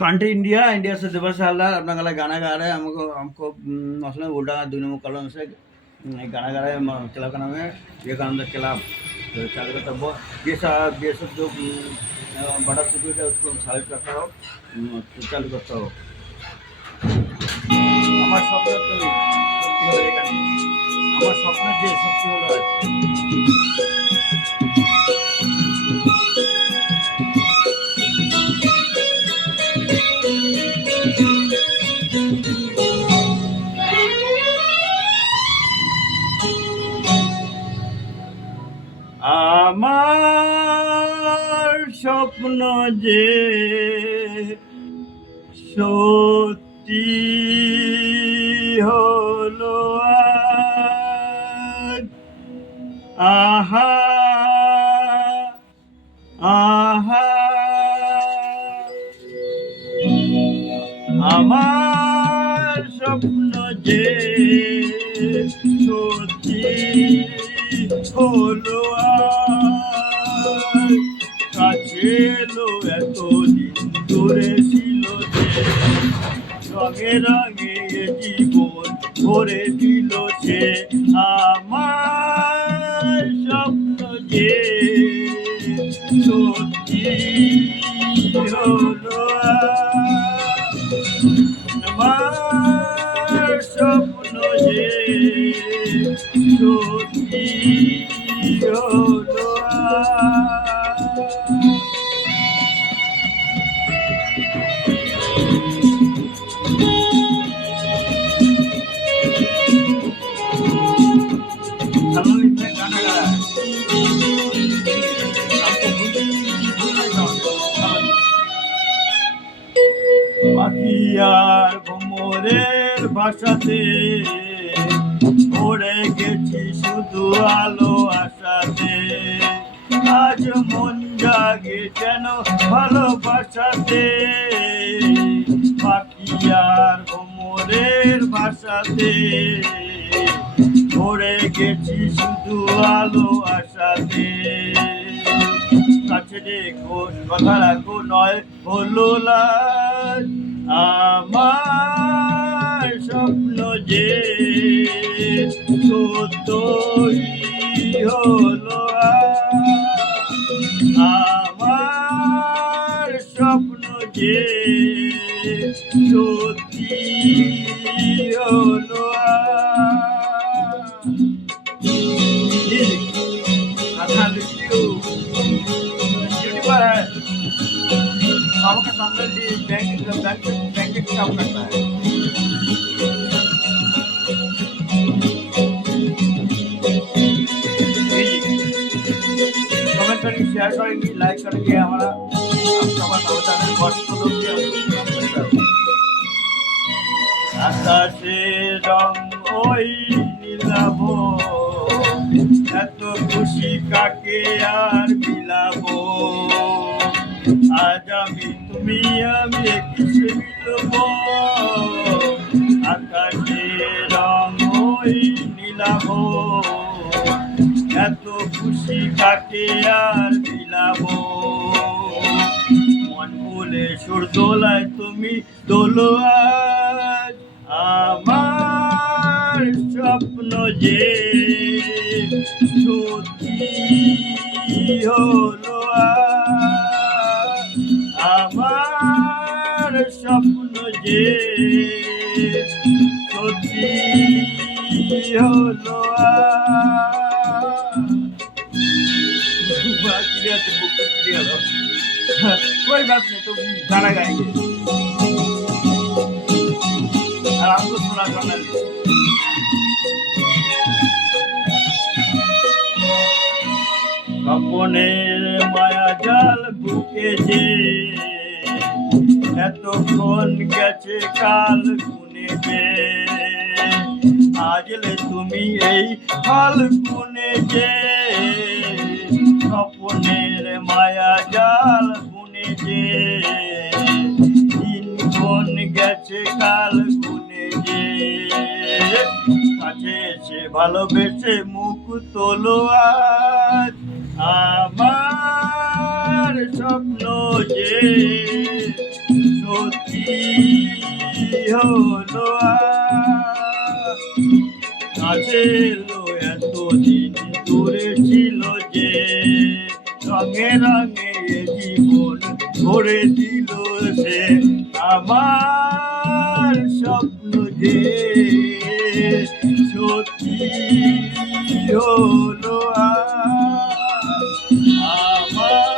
Country India India से दिवस हालदार अपना गला गाना गा रहे हैं हमको हमको मसलन उल्टा 2 नंबर कॉलोनी से गाना गा रहे हैं क्लब का नाम है विवेकानंद क्लब। तो चालू करता है ये सब जो बड़ा सिक्योरिटी है उसको साबित करता हो तो चालू करता हो আমার স্বপ্ন তুমি সত্যি হলো এখানে আমার স্বপ্ন যে সত্যি হলো আমার স্বপ্ন যে সত্যি হলো আজ আহা আহা আমার স্বপ্ন যে সত্যি হলো আজ কাছে এলো এতদিন দূরে ছিল যে রঙে রঙে জীবন ভরে দিল সে আমার স্বপ্ন যে সত্যি হলো আমার স্বপ্ন যে সত্যি হলো गाना गा পাখি আর ভ্রমরের ভাষাতে পড়ে গেছি শুধু আলো আশাতে আজ মন জাগে যেন ভালোবাসাতে পাখি আর ভ্রমরের ভাষাতে পড়ে গেছি শুধু আলো আশাতে কাছে দেখো কথা রাখো নয় হলো লাজ আমার স্বপ্ন যে সত্যই হলো আমার স্বপ্ন যে সত্যি হলো बाबा का सामने बैंक काम करता है कमेंट करेंगे शेयर करेंगे लाइक करेंगे हमारा আকাশে রং ওই নীলাভ এত খুশি কাকে আর বিলাবো আজ আমি তুমি আমি কিসে মিলব আকাশে রং ওই নীলাভ এত খুশি কাকে আর বিলাব মন ভুলে সুর দোলায় তুমি দোলো আজ আমার স্বপ্ন যে সত্যি হলো আমার স্বপ্ন যে সত্যি হলো कोई बात नहीं तो गाना गाएंगे और आपको सुना गाना স্বপ্নের মায়া জাল বুকে যে এতক্ষণ গেছে কাল গুনে যে আজলে তুমি এই কাল গুনে যে স্বপ্নের মায়া জাল বুনে যে দিনক্ষণ গেছে কাল গুনে যে কাছে এসে ভালোবেসে মুখ তোলো আজ আমার স্বপ্ন যে হলো কাছে এলো এতদিন দূরে ছিল যে রঙে রঙে এ জীবন ভরে দিল সে আমার স্বপ্ন যে সত্যি হলো আমার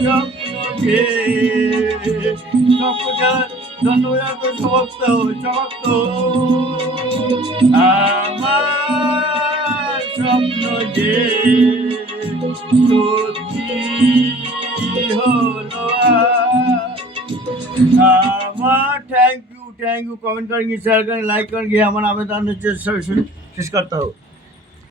স্বপ্ন যে স্বপ্নটা ধন্যবাদ সমাপ্ত সমাপ্ত আমার স্বপ্ন যে সত্যি হলো আমার थैंक यू कमेंट करेंगे शेयर करेंगे लाइक करेंगे हमारा आवेदन शेष करता हूँ।